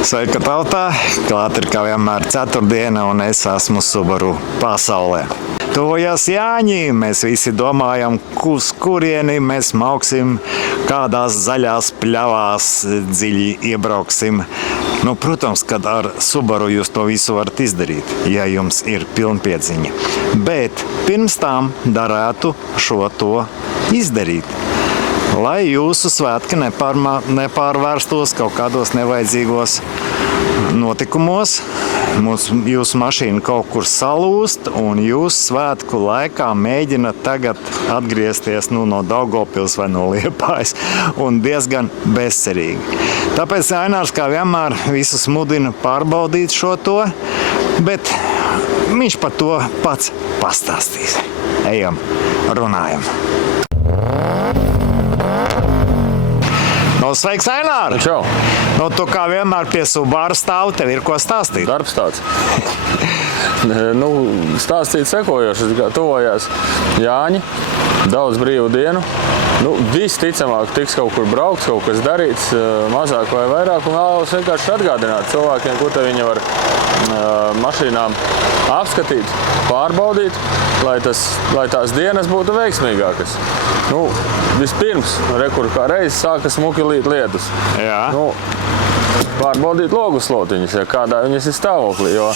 Sveika tautā! Klāt ir kā vienmēr ceturtdiena un es esmu Subaru pasaulē. Tuvojas Jāņi, mēs visi domājam, uz kurieni mēs mauksim, kādās zaļās pļavās dziļi iebrauksim. Protams, kad ar Subaru jūs to visu varat izdarīt, ja jums ir pilnpiedziņa. Bet pirms tam darētu šo to izdarīt. Lai jūsu svētki nepārvērstos kaut kādos nevajadzīgos notikumos, jūsu mašīna kaut kur salūst, un jūs svētku laikā mēģināt tagad atgriezties no Daugavpils vai no Liepājas, un diezgan bezcerīgi. Tāpēc Ainārs kā vienmēr visus mudina pārbaudīt šo to, bet viņš par to pats pastāstīs. Ejam, runājam. Sveiks, Ainār! Čau! Tu kā vienmēr pie Subaru stāv, tev ir ko stāstīt? Darbs tāds. Stāstīt sekojoši, tuvojās Jāņi, daudz brīvu dienu. Visticamāk tiks kaut kur braukts, kaut kas darīts, mazāk vai vairāk, un vēlos vienkārši atgādināt cilvēkiem, ko te viņi var mašīnām apskatīt, pārbaudīt, lai tās dienas būtu veiksmīgākas. Vispirms, kur kā reiz sākas smuki līt lietus. Jā. Pārbaudīt logu slotiņas, kādā viņas ir stāvoklī, jo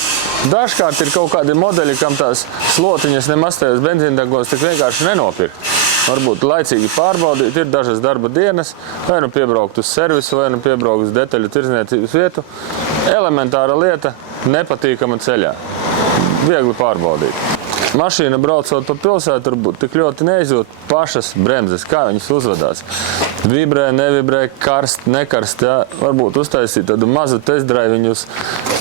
dažkārt ir kaut kādi modeļi, kam tās slotiņas nemaz tajos benzīndegos tik vienkārši nenopirkt. Varbūt laicīgi pārbaudīt, ir dažas darba dienas, vai piebraukt uz servisu, vai piebraukt uz detaļu tirdzniecības vietu. Elementāra lieta, nepatīkama ceļā. Viegli pārbaudīt. Mašīna braucot pa pilsētu, varbūt tik ļoti neizjūt pašas bremzes, kā viņas uzvedās. Vibrē, nevibrē, karst, nekarst, varbūt uztaisīt tādu mazu testdraiviņus,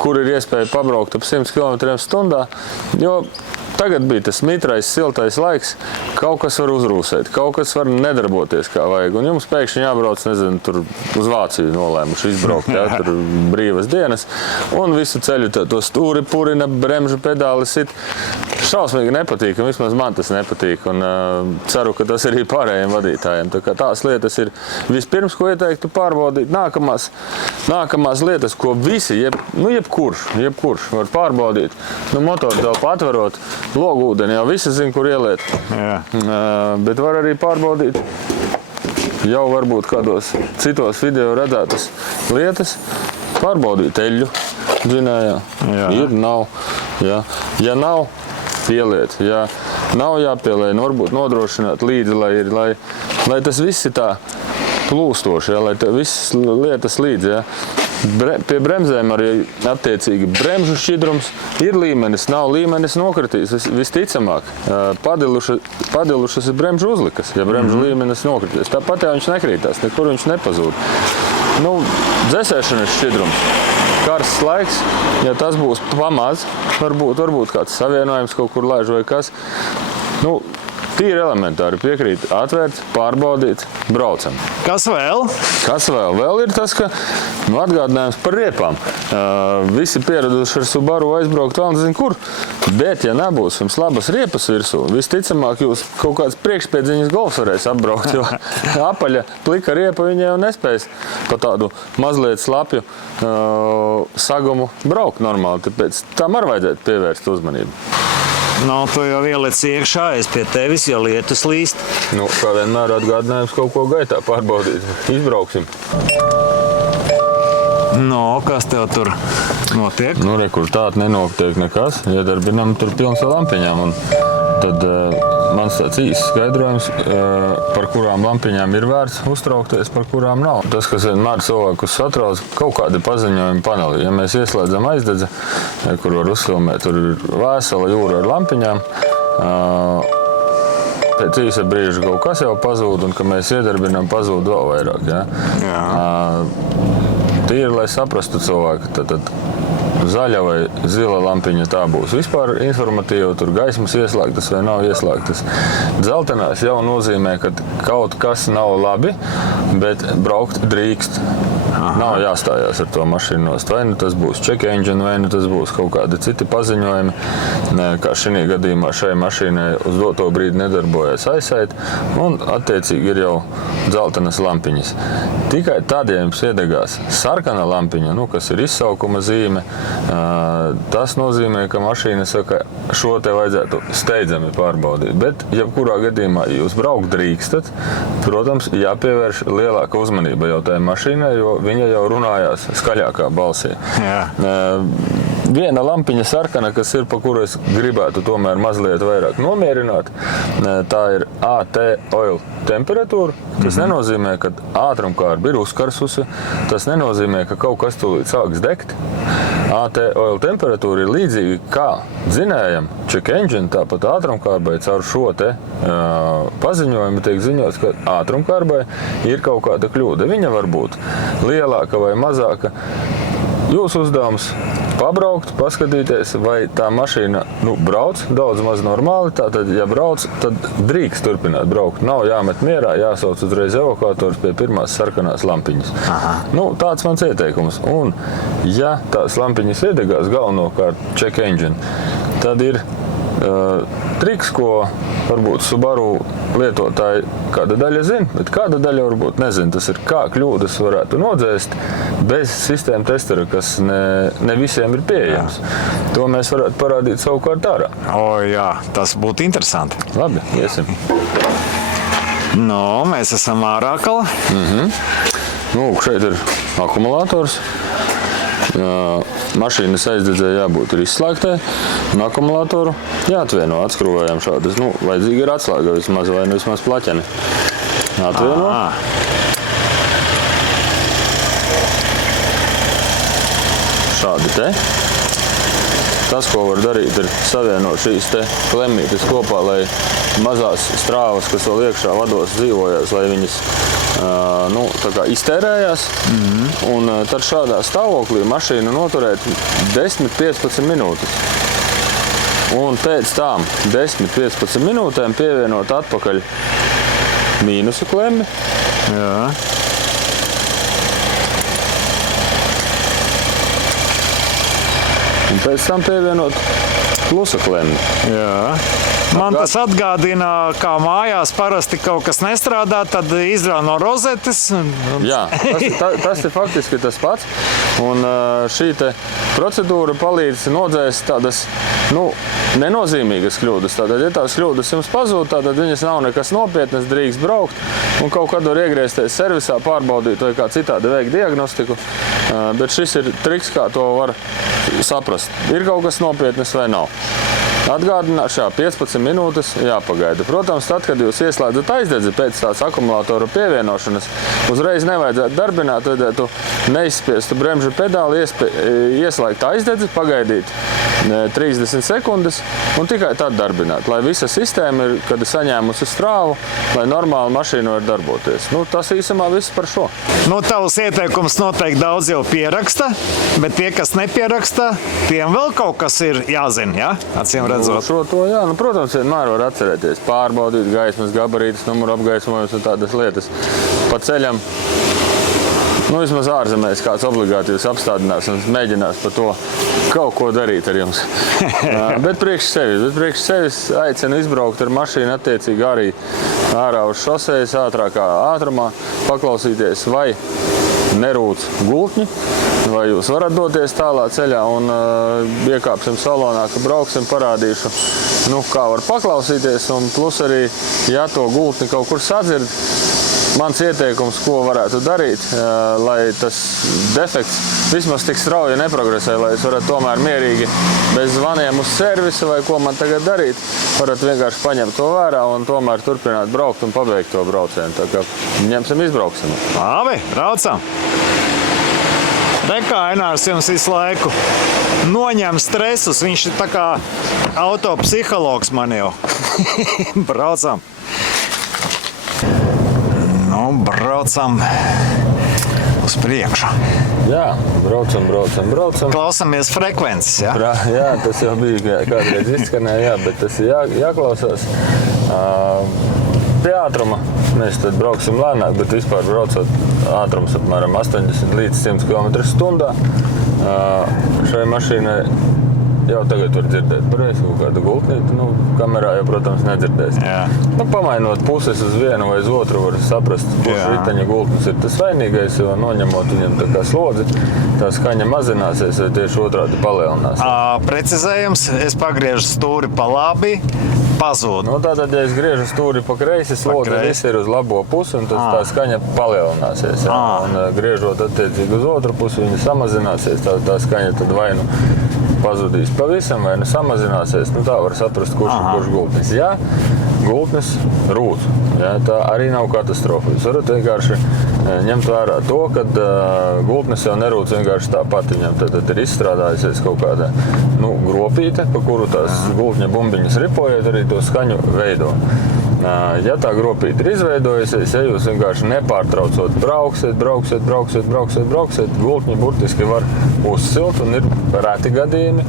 kur ir iespēja pabraukt ap 100 km/h, jo tagad bija tas mitrais, siltais laiks, kaut kas var uzrūsēt, kaut kas var nedarboties kā vajag, un jums pēkšņi jābrauc, nezinu, tur uz Vāciju nolēmuši izbraukt, tur brīvas dienas, un visu ceļu to stūri purina, bremžu pedāli sit. Šausmīgi nepatīk, un vismaz man tas nepatīk, un ceru, ka tas arī pārējiem vadītājiem. Tā kā tās lietas ir vispirms, ko ieteiktu pārbaudīt. Nākamās lietas, ko visi, jebkurš var pārbaudīt. Motoru telpu atverot, logūdeni jau visi zina, kur ieliet. Jā. Bet var arī pārbaudīt jau varbūt kādos citos video redzētas lietas. Pārbaudīt eļļu dzinējā. Ir, nav. Jā. Ja nav, pieliet. Ja nav jāpielē, varbūt nodrošināt līdzi, lai tas viss ir tā plūstoši, lai visas lietas līdzi. Pie bremzēm arī attiecīgi bremžu šķidrums ir līmenis, nav līmenis nokritīs. Visticamāk, padilušas ir bremžu uzlikas, ja bremžu līmenis nokritīs. Tāpat jau viņš nekrītās, nekur viņš nepazūd. Dzēsēšanas šķidrums. Karsts laiks, ja tas būs pamaz, varbūt kāds savienojums kaut kur laiž vai kas. Tīri elementāri piekrīt, atvērt, pārbaudīt, braucam. Kas vēl? Kas vēl? Vēl ir tas, ka atgādinājums par riepām. Visi pieraduši ar Subaru aizbraukt vēl nezinu kur, bet ja nebūs jums labas riepas virsū, visticamāk jūs kaut kāds priekšpiedziņas golfs varēs apbraukt, jo apaļa, plika riepa viņa jau nespēs pa tādu mazliet slapju sagumu braukt normāli, tāpēc tam arī vajadzētu pievērst uzmanību. Tu jau ieliec iekšā, es pie tevis, ja lietus līst. Kā vienmēr atgādinājums kaut ko gaitā pārbaudīt. Izbrauksim. Kas tev tur notiek? Kur tāda nenotiek nekas. Iedarbinām tur pilns ar lampiņām. Un tad mans tāds īsts skaidrojums, par kurām lampiņām ir vērts uztraukties, par kurām nav. Tas, kas vienmēr cilvēkus satrauc, kaut kādi paziņojumi panelī. Ja mēs ieslēdzam aizdedzi, kur var uzfilmēt, tur ir vesela jūra ar lampiņām. Pēc īsa brīža kaut kas jau pazūd, un, kad mēs iedarbinām, pazūd vēl vairāk. Ja? Tīri, lai saprastu cilvēku, tad zaļa vai zila lampiņa tā būs. Vispār informatīvi tur gaismas ieslēgtas vai nav ieslēgtas. Dzeltenās jau nozīmē, ka kaut kas nav labi, bet braukt drīkst. Nav jāstājās ar to mašīnu nost. Vai nu tas būs check engine, vai nu tas būs kaut kādi citi paziņojumi. Kā šī gadījumā šai mašīnai uz doto brīdi nedarbojas eyesight, un attiecīgi ir jau dzeltenas lampiņas. Tikai tad, ja jums iedegās sarkana lampiņa, kas ir izsaukuma zīme, tas nozīmē, ka mašīna saka, šo te vajadzētu steidzami pārbaudīt. Bet, jebkurā gadījumā jūs braukt drīkstat, protams, jāpievērš lielāka uzmanība jau tai mašīnai, jo viņa jau runājās skaļākā balsī. Viena lampiņa sarkana, kas ir, pa kuru es gribētu tomēr mazliet vairāk nomierināt, tā ir AT oil temperatūra. Tas nenozīmē, ka ātrumkārba ir uzkarsusi, tas nenozīmē, ka kaut kas tūlīt sāks degt. AT oil temperatūra ir līdzīga kā dzinējam check engine, tāpat ātrumkārbai caur šo te paziņojumu tiek ziņots, ka ātrumkārbai ir kaut kāda kļūda. Viņa var būt lielāka vai mazāka. Jūsu uzdevums pabraukt, paskatīties, vai tā mašīna brauc daudz maz normāli. Tātad, ja brauc, tad drīkst turpināt braukt. Nav jāmet mierā, jāsauc uzreiz evakuators pie pirmās sarkanās lampiņas. Tāds mans ieteikums. Un, ja tās lampiņas iedegās galvenokārt check engine, tad ir triks, ko varbūt Subaru lietotāji kāda daļa zina, bet kāda daļa varbūt nezina. Tas ir, kā kļūdas varētu nodzēst bez sistēma testera, kas ne visiem ir pieejams. To mēs varētu parādīt savukārt ārā. Jā, tas būtu interesanti. Labi, iesim. Mēs esam ārā kala. Šeit ir akumulators. Mašīnas aizdedzēja jābūt ir izslēgtai, un akumulātoru jāatvieno. Atskrūvējam šādas, vajadzīga ir atslēga vismaz, vai vismaz plaķeni. Atvieno. Šādi te. Tas, ko var darīt, ir savienot šīs te klemītes kopā, lai mazās strāvas, kas vēl iekšā vados dzīvojās, lai viņas tā kā iztērējās. Un tad šādā stāvoklī mašīnu noturēt 10-15 minūtes. Un pēc tām 10-15 minūtēm pievienot atpakaļ mīnusu klemmi. Un pēc tam pievienot plusa klemmi. Man tas atgādina, kā mājās parasti kaut kas nestrādā, tad izrāva no rozetes. Jā, tas ir faktiski tas pats. Un šī te procedūra palīdz nodzēst tādas, nenozīmīgas kļūdas. Tātad, ja tās kļūdas jums pazūd, tad viņas nav nekas nopietnas, drīkst braukt. Un kaut kad var iegriezties servisā, pārbaudīt vai kā citādi veikt diagnostiku. Bet šis ir triks, kā to var saprast. Ir kaut kas nopietnas vai nav. Atgādināšu, 15 minūtes jāpagaida. Protams, tad, kad jūs ieslēdzat aizdedzi pēc tās akumulātora pievienošanas, uzreiz nevajadzētu darbināt, vajadzētu neizspiestu bremžu pedāli, ieslēgt aizdedzi, pagaidīt 30 sekundes un tikai tad darbināt, lai visa sistēma ir, kad ir saņēmusi strāvu, lai normāli mašīna var darboties. Tas īsumā viss par šo. Tavs ieteikums noteikti daudz jau pieraksta, bet tie, kas nepieraksta, tiem vēl kaut kas ir jāzina, ja? Acīm redzot. Protams, vienmēr var atcerēties, pārbaudīt gaismas gabarītus, numuru apgaismojumus un tādas lietas. Pa ceļam, vismaz ārzemēs kāds obligāti jūs apstādinās un mēģinās par to kaut ko darīt ar jums. Bet priekš sevis aicinu izbraukt ar mašīnu attiecīgi arī ārā uz šosejas ātrākā ātrumā, paklausīties, vai nerūc gultņi, vai jūs varat doties tālā ceļā un iekāpsim salonā, ka brauksim, parādīšu, kā var paklausīties, un plus arī, ja to gultni kaut kur sadzird, mans ieteikums, ko varētu darīt, lai tas defekts vismaz tik strauji neprogresē, lai jūs varat tomēr mierīgi bez zvaniem uz servisu vai ko man tagad darīt, varat vienkārši paņemt to vērā un tomēr turpināt braukt un pabeigt to braucienu. Tā kā ņemsim, izbrauksim. Labi, braucam. Kā Ainārs jums visu laiku noņem stresus, viņš ir tā kā autopsihologs man jau. Braucam. Braucam uz priekšu. Jā. braucam. Klausamies frekvences, ja? Jā, tas jau bija kādreiz izskanēja, jā, bet tas ir jāklausās. Pie ātruma mēs tad brauksim lēnāk, bet vispār braucot ātrums apmēram 80 līdz 100 km/h. Šai mašīnai jau tagad var dzirdēt pareizi kaut kādu gultnīti, kamerā jau, protams, nedzirdēs. Pamainot puses uz vienu vai uz otru, var saprast, kurš riteņa gultnis ir tas vainīgais, jo noņemot viņam tā kā slodzi, tā skaņa mazināsies vai tieši otrādi palielinās. Precizējums, es pagriežu stūri pa labi, pazūd. Tātad, ja es griežu stūri pa kreisi, slodze viss ir uz labo pusi, un tā skaņa palielināsies. Un griežot attiecīgi uz otru pusi, viņa samazināsies, tā skaņa tad vai nu pazudīs pavisam, vai nu samazināsies. Tā var saprast, kurš gultnis. Ja gultnis rūt, tā arī nav katastrofa. Jūs varat vienkārši ņemt vērā to, ka gultnis jau nerūc vienkārši tāpat. Viņam tad ir izstrādājusies kaut kāda gropīte, pa kuru tās gultņa bumbiņas ripojot, arī to skaņu veido. Ja tā gropīte ir izveidojusies, ja jūs vienkārši nepārtraucot brauksiet, gultņi burtiski var uzsilt, un ir reti gadījumi,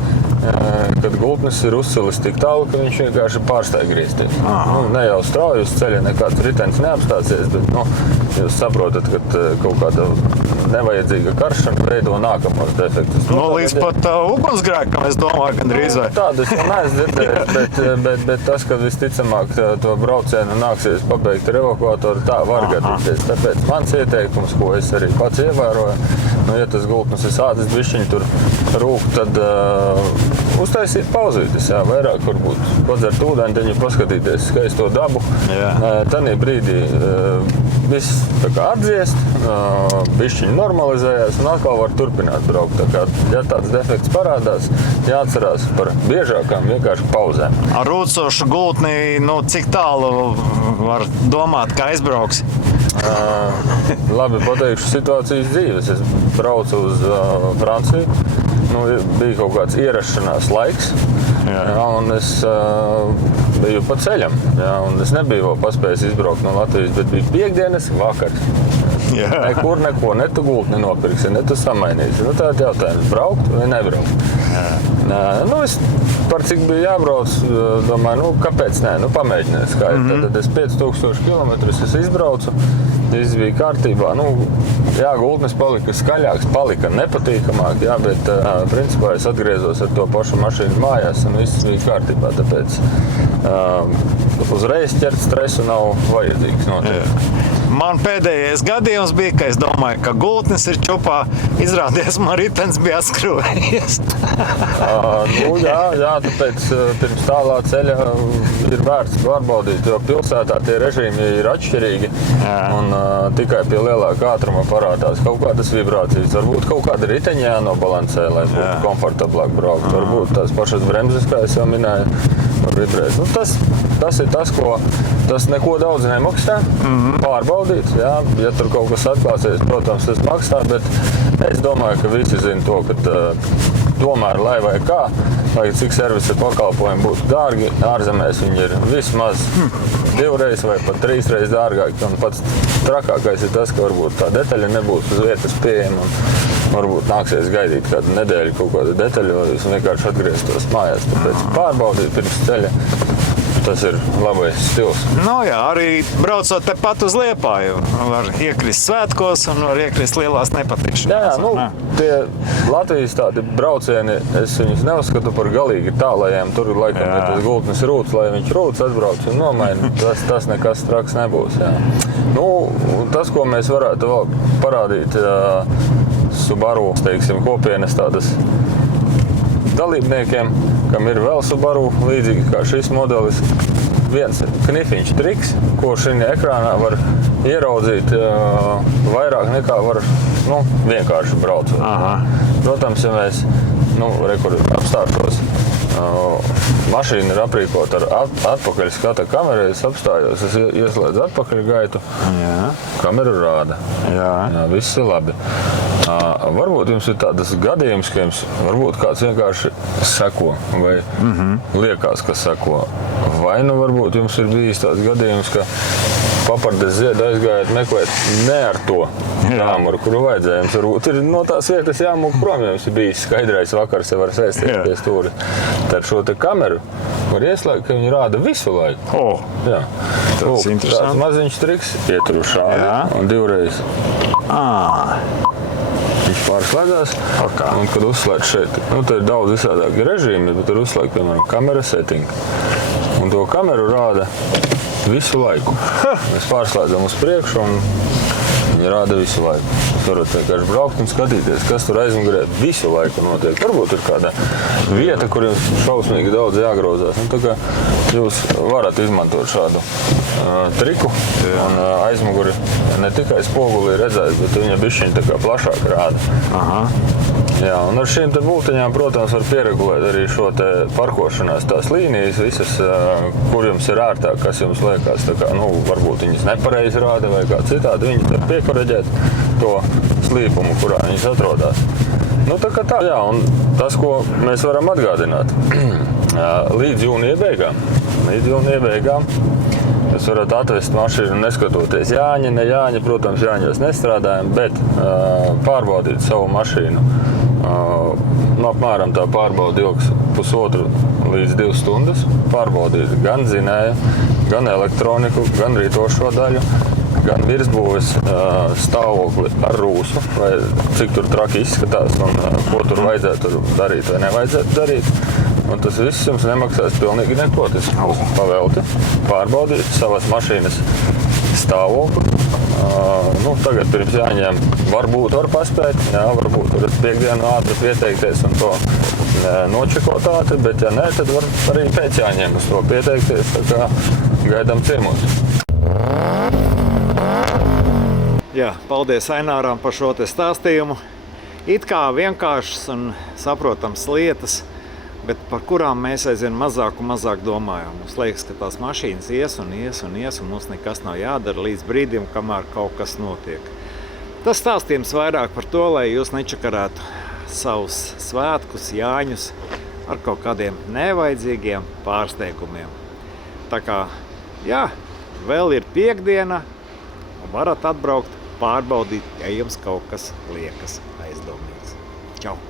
kad gultnis ir uzsilis tik tālu, ka viņš vienkārši pārstāj griezties. Ne jau strauji uz ceļa, nekāds ritenis neapstāsies, bet jūs saprotat, ka kaut kāda nevajadzīga karšana veido nākamos defektus. Līdz pat ugunsgrēkam, es domāju, gandrīz vai. Tādu es neesmu dzirdējis, bet tas, ka visticamāk to braucienu nāksies pabeigt ar evakuatoru, tā var gadīties. Tāpēc mans ieteikums, ko es arī pats ievēroju, ja tas gultnis ir sācis bišķiņi tur rūkt, tad uztaisīt pauzītes, vairāk varbūt padzert ūdeņteņu, paskatīties skaisto dabu. Tanī brīdī viss tā kā atdziest, bišķiņi normalizējās un atkal var turpināt braukt. Tā kā, ja tāds defekts parādās, jāatcerās par biežākām vienkārši pauzēm. Ar rūcošu gultni, cik tālu var domāt, ka aizbrauks? Labi, pateikšu situācijas dzīves. Es braucu uz Franciju. Bija kaut kāds ierašanās laiks, un es biju pa ceļam. Un es nebiju vēl paspējis izbraukt no Latvijas, bet bija piekdienas vakars. Nekur neko, ne tu gultni nopirksi, ne tu samainīsi. Tātad jautājums, braukt vai nebraukt? Es par cik bija jābrauc, domāju, kāpēc nē, pamēģinies. Tad es 5000 kilometrus izbraucu, viss bija kārtībā. Gultnis palika skaļāks, palika nepatīkamāk, bet principā es atgriezos ar to pašu mašīnu mājās un viss bija kārtībā. Tāpēc uzreiz ķert stresu nav vajadzīgs noteikti. Man pēdējais gadījums bija, ka es domāju, ka gultnis ir čupā. Izrādījās, man ritenis bija atskruvējies. Tāpēc pirms tālā ceļa ir vērts pārbaudīt, jo pilsētā tie režīmi ir atšķirīgi. Un tikai pie lielāka ātruma parādās kaut kādas vibrācijas. Varbūt kaut kāda riteņa jānobalansē, lai būtu komfortablāk braukt. Varbūt tās pašas bremzes, kā es jau minēju, var vibrēt. Tas ir tas, ko tas neko daudz nemaksā. Pārbaudīt, ja tur kaut kas atklāsies, protams, tas maksā, bet es domāju, ka visi zina to, ka tomēr, lai vai kā, lai cik servisa pakalpojumi būtu dārgi, ārzemēs viņi ir vismaz 2 reizes vai pat 3 reizes dārgāki. Un pats trakākais ir tas, ka varbūt tā detaļa nebūs uz vietas pieejama. Varbūt nāksies gaidīt kādu nedēļu kaut kādu detaļu, vai jūs vienkārši atgrieztos mājās. Tāpēc pārbaudīt pirms ceļa. Tas ir labais stils. Arī braucot tepat uz Liepāju. Var iekrist svētkos un var iekrist lielās nepatikšanās. Tie Latvijas tādi braucieni, es viņus neuzskatu par galīgi tālajiem. Tur laikam, ja tas gultnis rūc, lai viņš rūc, atbrauc un nomaina, tas nekas traks nebūs. Tas, ko mēs varētu vēl parādīt Subaru, teiksim, kopienas tādas dalībniekiem, kam ir vēl Subaru līdzīgi kā šis modelis. Viens knifiņš triks, ko šī ekrānā var ieraudzīt vairāk nekā var vienkārši braucot. Protams, ja mēs apstāšos, mašīna ir aprīkota ar atpakaļ skata kameru, es apstājos, es ieslēdzu atpakaļ gaitu, kameru rāda. Viss ir labi. Varbūt jums ir tādas gadījums, ka jums varbūt kāds vienkārši seko vai liekas, ka seko. Vai varbūt jums ir bijis tāds gadījums, ka papardes ziedu aizgājāt meklēt ne ar to kāmuru, kuru vajadzēja. Jums varbūt ir no tās vietas jāmūk prom, ja jums ir bijis skaidrais vakars, ja var sēsties pie stūri. Tad šo te kameru var ieslēgt, ka viņi rāda visu laiku. Jā. Tas interesanti. Tāds maziņš triks, ietur uz šādi un divreiz. Viņš pārslēdzās, un kad uzslēdz šeit, te ir daudz visādāki režīmi, bet tur uzslēg, piemēram, kamera setting. Un to kameru rāda visu laiku. Mēs pārslēdzam uz priekšu un viņi rāda visu laiku. Jūs varat vienkārši braukt un skatīties, kas tur aizmugurē visu laiku notiek. Varbūt ir kāda vieta, kur jums šausmīgi daudz jāgrozās. Tā kā jūs varat izmantot šādu triku un aizmuguri ne tikai spoguli redzēt, bet viņa bišķiņ tā kā plašāk rāda. Jā, un ar šīm te bultiņām, protams, var pieregulēt arī šo te parkošanās tās līnijas, visas, kur jums ir ērtāk, kas jums liekas, tā kā, varbūt viņas nepareizi rāda vai kā citādi, viņi var piekoreģēt to slīpumu, kurā viņas atrodās. Tā kā tā, jā, un tas, ko mēs varam atgādināt, līdz jūnija beigām, jūs varat atvest mašīnu neskatoties Jāņi, ne Jāņi, protams, Jāņos nestrādājam, bet pārbaudīt savu mašīnu. Apmēram tā pārbauda ilgs 1,5 līdz 2 stundas. Pārbaudīt gan dzinēju, gan elektroniku, gan rītošo daļu, gan virsbūves stāvokli ar rūsu, vai cik tur traki izskatās un ko tur vajadzētu darīt vai nevajadzētu darīt. Un tas viss jums nemaksās pilnīgi neko. Tas pavelti, pārbaudīt savas mašīnas stāvokli. Tagad pirms Jāņiem varbūt var paspēt, varbūt varat piekdienu ātri pieteikties un to nočekot ātri, bet ja nē, tad var arī pēc Jāņiem uz to pieteikties, tā kā gaidām ciemos. Jā, paldies Aināram par šo te stāstījumu. It kā vienkāršas un saprotams lietas, bet par kurām mēs aizvien mazāk un mazāk domājam. Mums liekas, ka tās mašīnas ies, un mums nekas nav jādara līdz brīdim, kamēr kaut kas notiek. Tas stāstījums vairāk par to, lai jūs nečakarētu savus svētkus, Jāņus ar kaut kādiem nevajadzīgiem pārsteigumiem. Tā kā, jā, vēl ir piekdiena, un varat atbraukt, pārbaudīt, ja jums kaut kas liekas aizdomīgs. Čau!